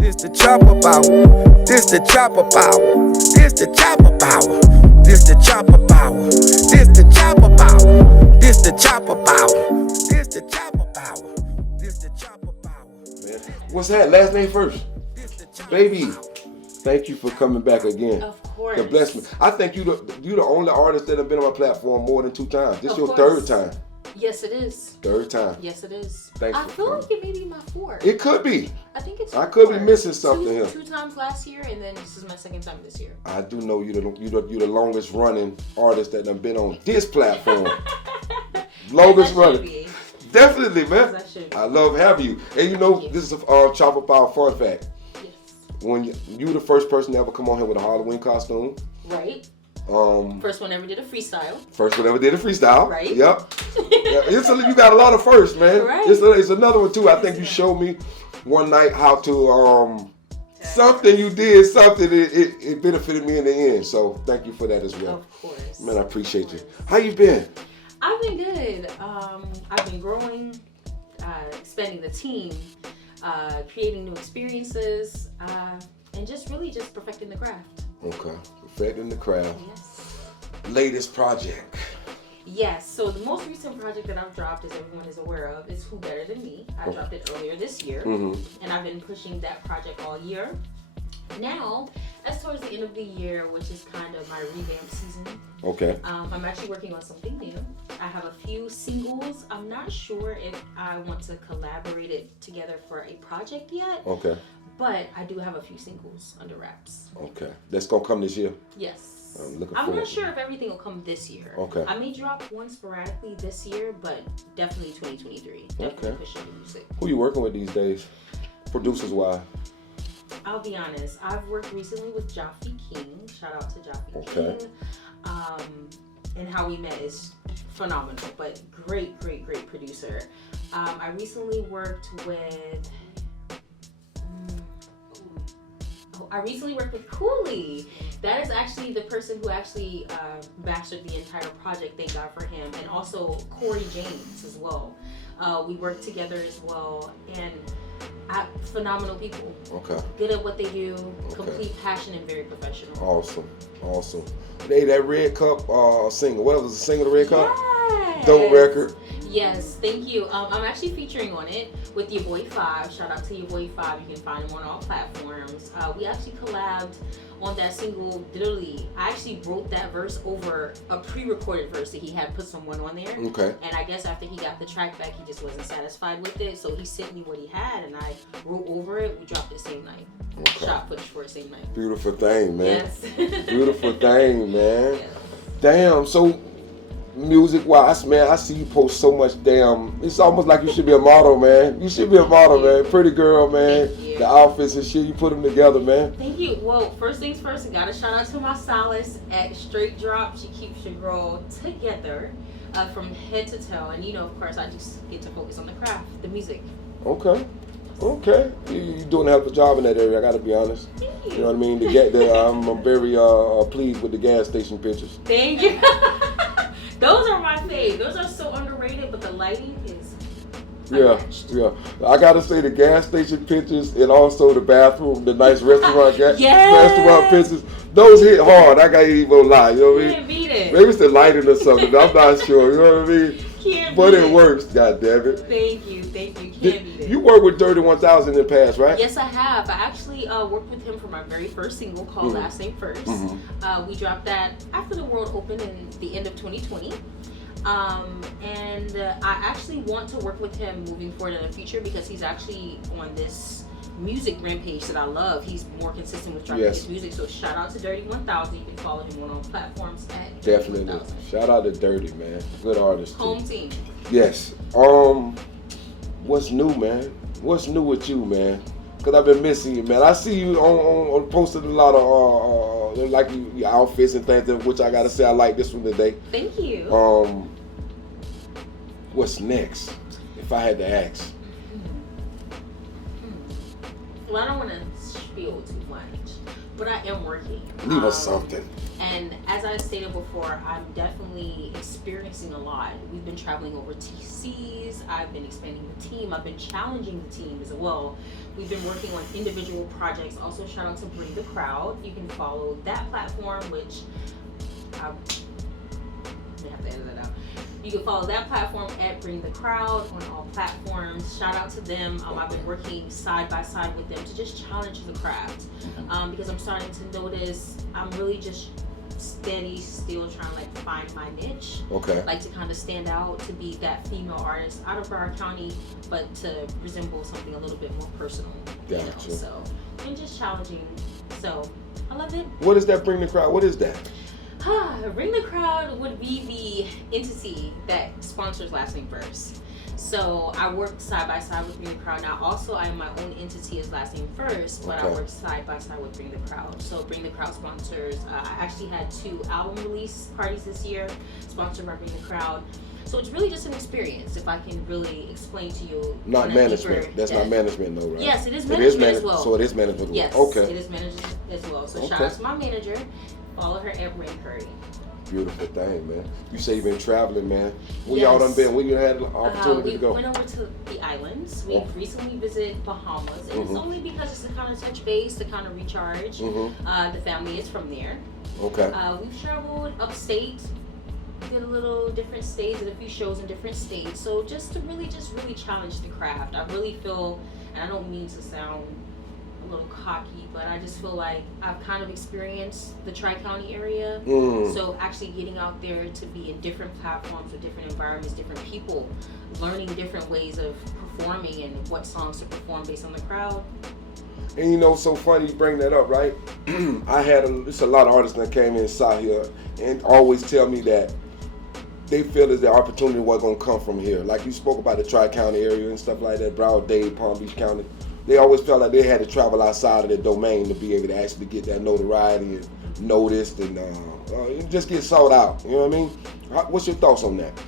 This the chopper power. This the chopper power. This the chopper power. This the chopper power. This the chopper power. This the chopper power. This the chopper power. This the chopper power. Man, what's that? Last name first, baby. Thank you for coming back again. Of course. God bless me. I think you the only artist that have been on my platform more than 2 times. This is your course. 3rd time. Yes, it is. 3rd time. Yes, it is. Thanks I for feel coming. like it may be my 4th. It could be. I think it's. I could be 4. missing something here. 2 times last year, and then this is my 2nd time this year. I do know you the longest running artist that done been on this platform. Longest running. Definitely, man. I love having you. And you know, this is a Chopper Power fun fact. Yes. When you the first person to ever come on here with a Halloween costume. Right. First one ever did a freestyle. First one ever did a freestyle. Right. Yep. Yeah, you got a lot of firsts, man. Right. It's another one too. I think you showed me one night how to something you did something it benefited me in the end. So thank you for that as well. Of course. Man, I appreciate you. How you been? I've been good. I've been growing, expanding the team, creating new experiences, and just perfecting the craft. Okay, perfecting the craft. Yes. Latest project. Yes. So the most recent project that I've dropped, as everyone is aware of, is Who Better Than Me. I dropped it earlier this year, and I've been pushing that project all year. Now, as towards the end of the year, which is kind of my revamp season. Okay. I'm actually working on something new. I have a few singles. I'm not sure if I want to collaborate it together for a project yet. Okay. But I do have a few singles under wraps. Okay. That's gonna come this year. Yes. I'm not sure if everything will come this year. Okay. I may drop one sporadically this year, but definitely 2023. Definitely pushing the music. Who you working with these days? Producers wise? I'll be honest. I've worked recently with Jaffe King. Shout out to Jaffe King. And how we met is phenomenal, but great producer. I recently worked with Cooley. That is actually the person who actually mastered the entire project. Thank God for him. And also Corey James as well. We worked together as well, and phenomenal people. Okay. Good at what they do. Okay. Complete passion and very professional. Awesome. Hey, that Red Cup single. What was the single, the Red Cup? Yes. Dope record. Yes, thank you. I'm actually featuring on it with your boy 5. Shout out to your boy 5. You can find him on all platforms. We actually collabed on that single. Literally, I actually wrote that verse over a pre-recorded verse that he had put someone on there. Okay. And I guess after he got the track back, he just wasn't satisfied with it. So he sent me what he had, and I wrote over it. We dropped it same night. Okay. Shot footage for it same night. Beautiful thing, man. Yes. Beautiful thing, man. Yes. Damn. So, music-wise, man, I see you post so much damn. It's almost like you should be a model, man. You should be a model, man. Pretty girl, man. The outfits and shit, you put them together, man. Thank you. Well, first things first, I gotta shout out to my stylist at Straight Drop. She keeps your girl together from head to toe. And of course, I just get to focus on the craft, the music. Okay. You're doing a hell of a job in that area, I gotta be honest. Thank you. You know what I mean? I'm very pleased with the gas station pictures. Thank you. Those are my fave. Those are so underrated, but the lighting is unmatched. Yeah. I gotta say the gas station pictures and also the bathroom, the nice restaurant restaurant pictures. Those hit hard. I can't even lie. You know what I mean? Can't beat it. Maybe it's the lighting or something. I'm not sure. You know what I mean? But it works. God damn it. Thank you. Can't beat it. You worked with Dirty 1000 in the past, right? Yes, I have. I actually worked with him for my very first single called Lastnamefirst. We dropped that after the world opened in the end of 2020. And I actually want to work with him moving forward in the future because he's actually on this music rampage that I love. He's more consistent with dropping his music. So shout out to Dirty 1000. You can follow him on all platforms at Definitely. 1000. Shout out to Dirty, man. Good artist. Home team. Yes. What's new, man? What's new with you, man? Because I've been missing you, man. I see you on posting a lot of like your outfits and things, which I gotta say I like this one today. Thank you. What's next? If I had to ask. Well, I don't want to spiel too much, but I am working. Leave us something. And as I stated before, I'm definitely experiencing a lot. We've been traveling overseas. I've been expanding the team. I've been challenging the team as well. We've been working on individual projects. Also, shout out to Bring the Crowd. You can follow that platform, which I have to edit that out. You can follow that platform at Bring the Crowd on all platforms. Shout out to them. I've been working side by side with them to just challenge the craft, because I'm starting to notice I'm really just steady, still trying to like find my niche. Okay. Like to kind of stand out, to be that female artist out of Broward County, but to resemble something a little bit more personal. Gotcha. So, and just challenging. So, I love it. What is that? Bring the Crowd. What is that? Bring the Crowd would be the entity that sponsors Lastnamefirst. So I work side by side with Bring the Crowd. Now also I am my own entity as Lastnamefirst, but I work side by side with Bring the Crowd. So Bring the Crowd sponsors, I actually had 2 album release parties this year, sponsored by Bring the Crowd. So it's really just an experience, if I can really explain to you. Not management. That's not management though, right? Yes, it is management as well. So it is management. Yes, okay. It is management as well. So shout out to my manager. Follow her at Rain Curry. Beautiful thing, man. You say you've been traveling, man. Where y'all done been? Where you had the opportunity to go? We went over to the islands. We recently visited Bahamas, and it's only because it's to kind of touch base, to kind of recharge. The family is from there. Okay. We've traveled upstate, did a little different states, did a few shows in different states. So just to really challenge the craft. I really feel, and I don't mean to sound a little cocky, but I just feel like I've kind of experienced the Tri-County area. So actually getting out there to be in different platforms with different environments, different people, learning different ways of performing and what songs to perform based on the crowd. And you know, so funny you bring that up, right? It's a lot of artists that came inside here and always tell me that they feel that the opportunity wasn't gonna come from here. Like you spoke about the Tri-County area and stuff like that, Broward-Dade, Palm Beach County. They always felt like they had to travel outside of their domain to be able to actually get that notoriety and noticed and just get sought out. You know what I mean? What's your thoughts on that?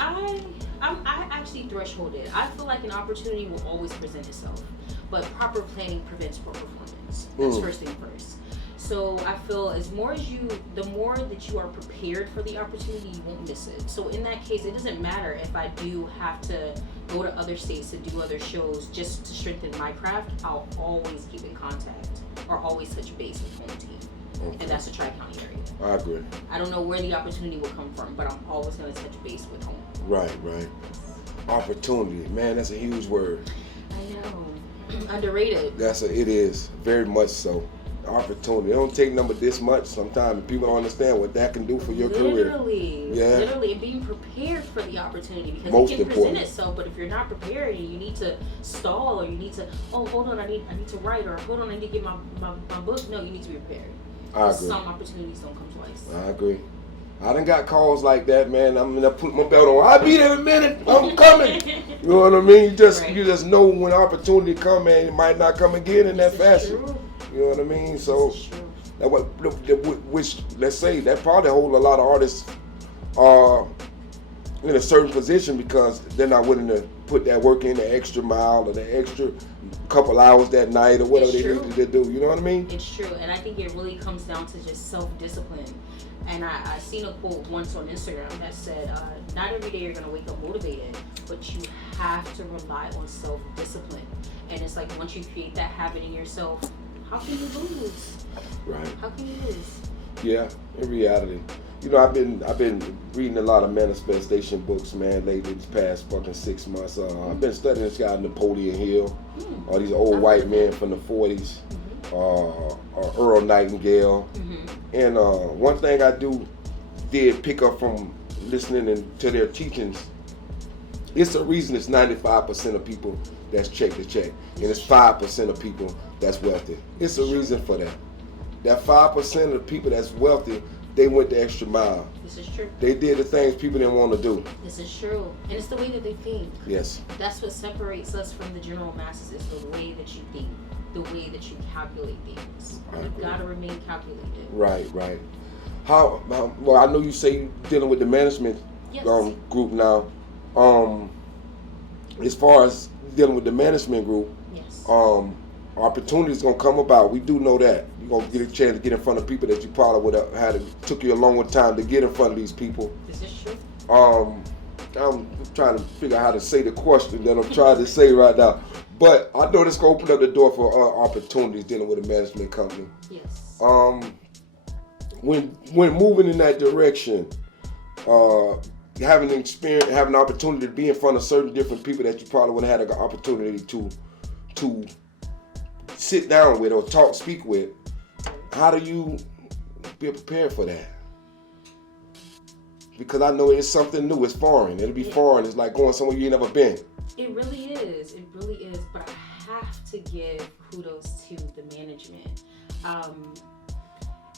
I actually thresholded. I feel like an opportunity will always present itself, but proper planning prevents poor performance. That's first thing first. So I feel the more that you are prepared for the opportunity, you won't miss it. So in that case, it doesn't matter if I do have to go to other states to do other shows just to strengthen my craft. I'll always keep in contact or always touch base with home team. Okay. And that's the Tri-County area. I agree. I don't know where the opportunity will come from, but I'm always going to touch base with home. Right. Opportunity, man, that's a huge word. I know. Underrated. It is, very much so. Opportunity. It don't take number this much. Sometimes people don't understand what that can do for your career. Literally, and being prepared for the opportunity, because most it can important. present itself. But if you're not prepared and you need to stall, or you need to, hold on, I need to write, or hold on, I need to get my book. No, you need to be prepared. I agree. Some opportunities don't come twice. I agree. I done got calls like that, man. I'm gonna put my belt on. I'll be there in a minute. I'm coming. You know what I mean? You just know when opportunity come, man. It might not come again in that fashion. True. You know what I mean? So that which let's say that probably hold a lot of artists in a certain position because they're not willing to put that work in, the extra mile or the extra couple hours that night or whatever they need to do. You know what I mean? It's true, and I think it really comes down to just self-discipline. And I seen a quote once on Instagram that said, not every day you're going to wake up motivated, but you have to rely on self-discipline. And it's like once you create that habit in yourself, how can you lose? Right. How can you lose? Yeah, in reality. You know, I've been reading a lot of manifestation books, man, lately these past fucking 6 months. I've been studying this guy Napoleon Hill, all these old white men from the 40s, Earl Nightingale. And one thing I did pick up from listening to their teachings, it's a reason it's 95% of people that's check to check, and it's 5% of people that's wealthy. It's a reason for that. That 5% of the people that's wealthy, they went the extra mile. This is true. They did the things people didn't want to do. This is true. And it's the way that they think. Yes. That's what separates us from the general masses, is the way that you think, the way that you calculate things. You've got to remain calculated. Right. How well, I know you say you're dealing with the management group now. as far as dealing with the management group, Yes. Opportunities gonna come about. We do know that you're gonna get a chance to get in front of people that you probably would have had. Took you a longer time to get in front of these people. Is this true? I'm trying to figure out how to say the question that I'm trying to say right now. But I know this gonna open up the door for opportunities dealing with a management company. Yes. When moving in that direction, having an opportunity to be in front of certain different people that you probably would have had an opportunity to sit down with or speak with, how do you be prepared for that? Because I know it's something new, it's foreign. It'll be foreign. It's like going somewhere you ain't never been. It really is. It really is. But I have to give kudos to the management.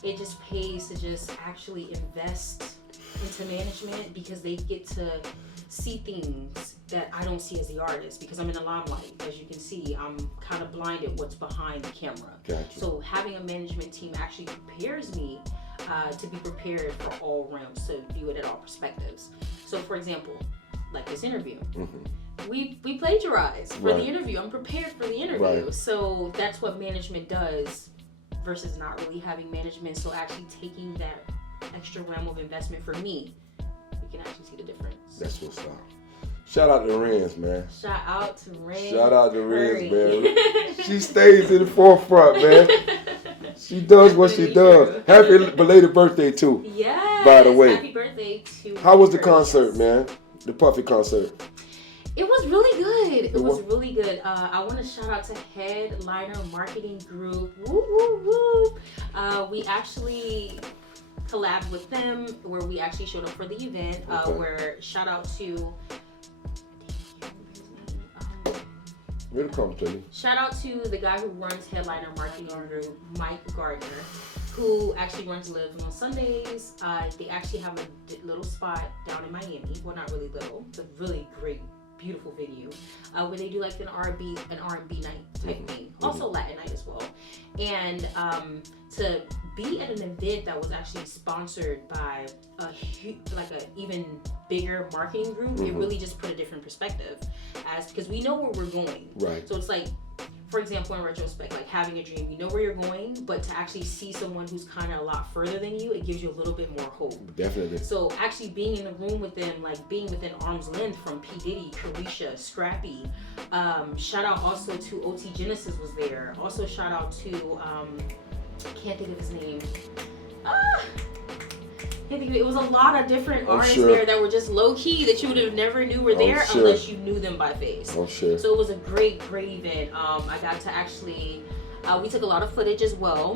It just pays to just actually invest into management because they get to see things that I don't see as the artist because I'm in the limelight. As you can see, I'm kind of blinded what's behind the camera. Gotcha. So having a management team actually prepares me to be prepared for all realms, to view it at all perspectives. So for example, like this interview. Mm-hmm. We plagiarized for the interview. I'm prepared for the interview. Right. So that's what management does versus not really having management. So actually taking that extra realm of investment for me, we can actually see the difference. That's what's up. Shout out to Renz, man. Shout out to Renz. Shout out to Renz, man. She stays in the forefront, man. She does what she does. Happy belated birthday, too. Yes. By the way. Happy birthday to her. How was the concert, man? The Puffy concert? It was really good. It was really good. I want to shout out to Headliner Marketing Group. Woo, woo, woo. We actually collabed with them where we actually showed up for the event. Where shout out to... It'll come to you. Shout out to the guy who runs Headliner Marketing Group, Mike Gardner, who actually runs Live on Sundays. They actually have a little spot down in Miami. Well, not really little. It's a really great, beautiful venue where they do like an R&B night type thing. Also Latin night as well. And to be at an event that was actually sponsored by a even bigger marketing group, it really just put a different perspective because we know where we're going. Right. So it's like, for example, in retrospect, like having a dream, you know where you're going, but to actually see someone who's kind of a lot further than you, it gives you a little bit more hope. Definitely. So actually being in the room with them, like being within arm's length from P. Diddy, Carisha, Scrappy. Shout out also to OT Genesis was there. Also shout out to, can't think of his name. It was a lot of different artists there that were just low key that you would have never knew were there unless you knew them by face. So it was a great event. I got to actually, we took a lot of footage as well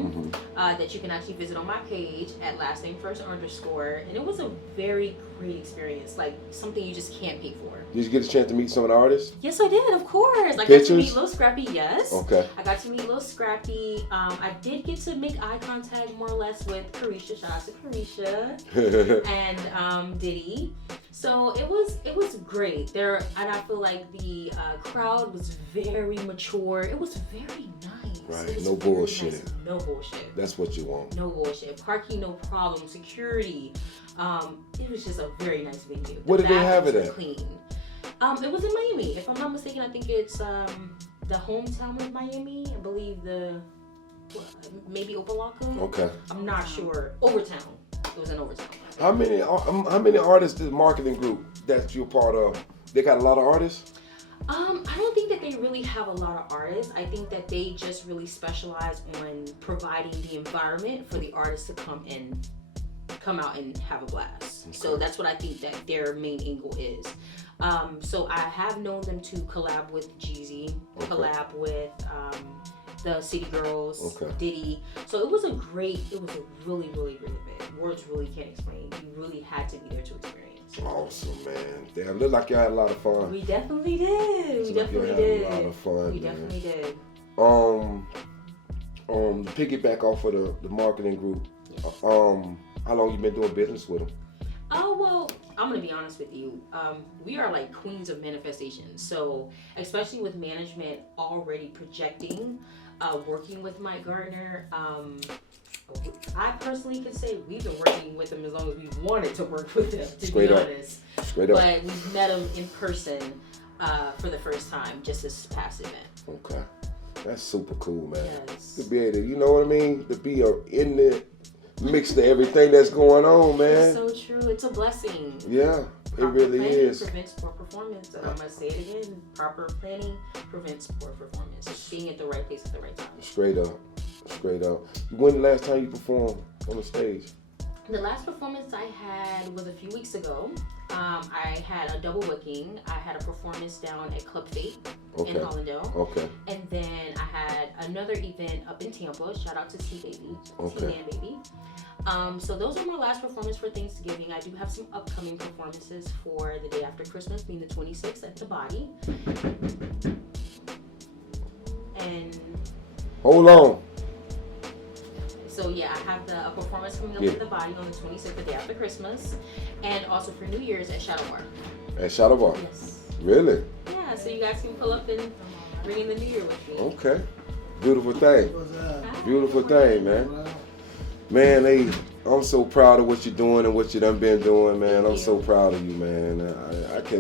that you can actually visit on my page at Lastnamefirst _ and it was a very great experience, like something you just can't pay for. Did you get a chance to meet some of the artists? Yes, I did, of course. I Pictures? got to meet Lil Scrappy, yes. Okay. I got to meet Lil Scrappy. I did get to make eye contact more or less with Carisha. Shout out to Carisha and Diddy. So it was great. And I feel like the crowd was very mature. It was very nice. Right, no bullshit. Nice. No bullshit. That's what you want. No bullshit. Parking, no problem. Security. It was just a very nice venue. What did they have it at? Clean. It was in Miami. If I'm not mistaken, I think it's the hometown of Miami. I believe maybe Opa-locka. Okay. I'm not sure. Overtown. It was in Overtown. How many artists is the marketing group that you're part of? They got a lot of artists? I don't think that they really have a lot of artists. I think that they just really specialize on providing the environment for the artists to come out and have a blast. Okay. So that's what I think that their main angle is. So I have known them to collab with Jeezy, collab with the City Girls, Diddy. So it was a really great event. Words really can't explain. You really had to be there to experience. Awesome, man. Damn, looked like y'all had a lot of fun. We definitely did. We definitely did. A lot of fun. We definitely did. Piggyback off of the marketing group. How long you been doing business with them? Oh, well, I'm going to be honest with you. We are like queens of manifestation. So, especially with management already projecting, working with Mike Gardner, I personally can say we've been working with him as long as we wanted to work with him, to be honest. Straight up. But we've met him in person. for the first time just this past event. Okay. That's super cool, man. Yes. To be able to, you know what I mean? To be in the mix to everything that's going on, man. It's so true. It's a blessing. Yeah, it really is. Prevents poor performance. I'm gonna say it again. Proper planning prevents poor performance. It's being at the right place at the right time. Straight up. When the last time you performed on the stage? The last performance I had was a few weeks ago. I had a double booking. I had a performance down at Club Fate in Hollandale. Okay. And then I had another event up in Tampa. Shout out to T-Baby. Okay. T-Man Baby. So those are my last performances for Thanksgiving. I do have some upcoming performances for the day after Christmas, being the 26th at the Body. And hold on. so yeah, I have a performance coming up at the Body on the 26th, the day after Christmas, and also for New Year's at Shadow Bar. At Shadow Bar? Yes. Really? Yeah, so you guys can pull up and bring in the New Year with me. Okay. Beautiful thing. Beautiful thing, man. Man, hey, I'm so proud of what you're doing and what you done been doing, man. I'm so proud of you, man.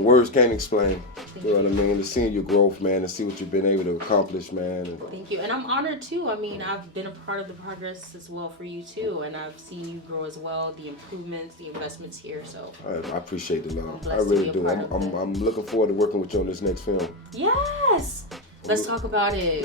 Words can't explain. You know what I mean? To see your growth, man, and see what you've been able to accomplish, man. Thank you. And I'm honored too. I mean, I've been a part of the progress as well for you too, and I've seen you grow as well, the improvements, the investments here, so. I appreciate the love. I really do. I'm looking forward to working with you on this next film. Yes! Let's talk about it.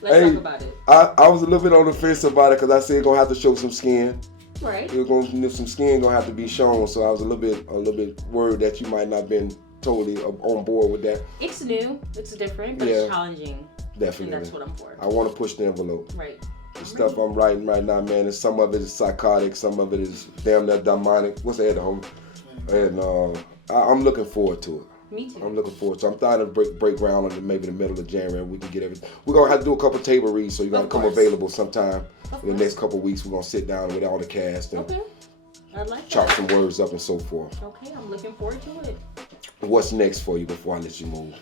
Let's talk about it. I was a little bit on the fence about it because I said you're gonna have to show some skin. Right. Some skin gonna have to be shown. So I was a little bit worried that you might not been totally on board with that. It's new. It's different, but it's challenging. Definitely. And that's what I'm for. I want to push the envelope. Right. The stuff I'm writing right now, man, and some of it is psychotic, some of it is damn near demonic. What's that, homie? And I'm looking forward to it. Me too. I'm looking forward to it. I'm trying to break ground on it, maybe the middle of January. We can get everything. We're going to have to do a couple table reads, so you got to come available sometime in the next couple weeks. We're going to sit down with all the cast and I'd like chop some words up and so forth. Okay, I'm looking forward to it. What's next for you before I let you move?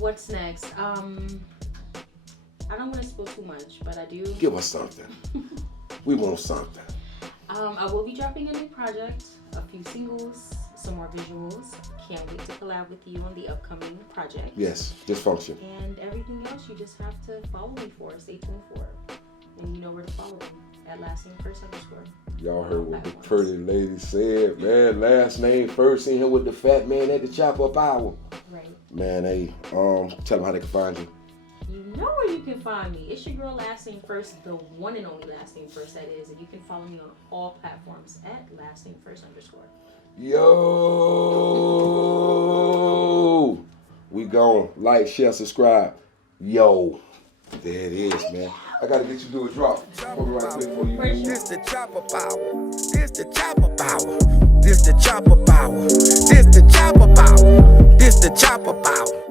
What's next? I don't want to spill too much, but I do. Give us something. We want something. I will be dropping a new project, a few singles, some more visuals. Can't wait to collab with you on the upcoming project. Yes, Dysfunction. And everything else you just have to follow me for. Stay tuned for. And you know where to follow me at Lastnamefirst_. Y'all heard what the pretty lady said, man. Last name first, in here with the fat man at the chop up hour. Right. Man, hey, tell them how they can find you. You know where you can find me. It's your girl Lastnamefirst, the one and only Lastnamefirst that is, and you can follow me on all platforms at Lastnamefirst_. Yo, we gone. Like, share, subscribe. Yo, there it is, man. I gotta get you to do a drop. Hold right quick for you. This the chopper power. This the chopper power. This the chopper power. This the chopper power. This the chopper power.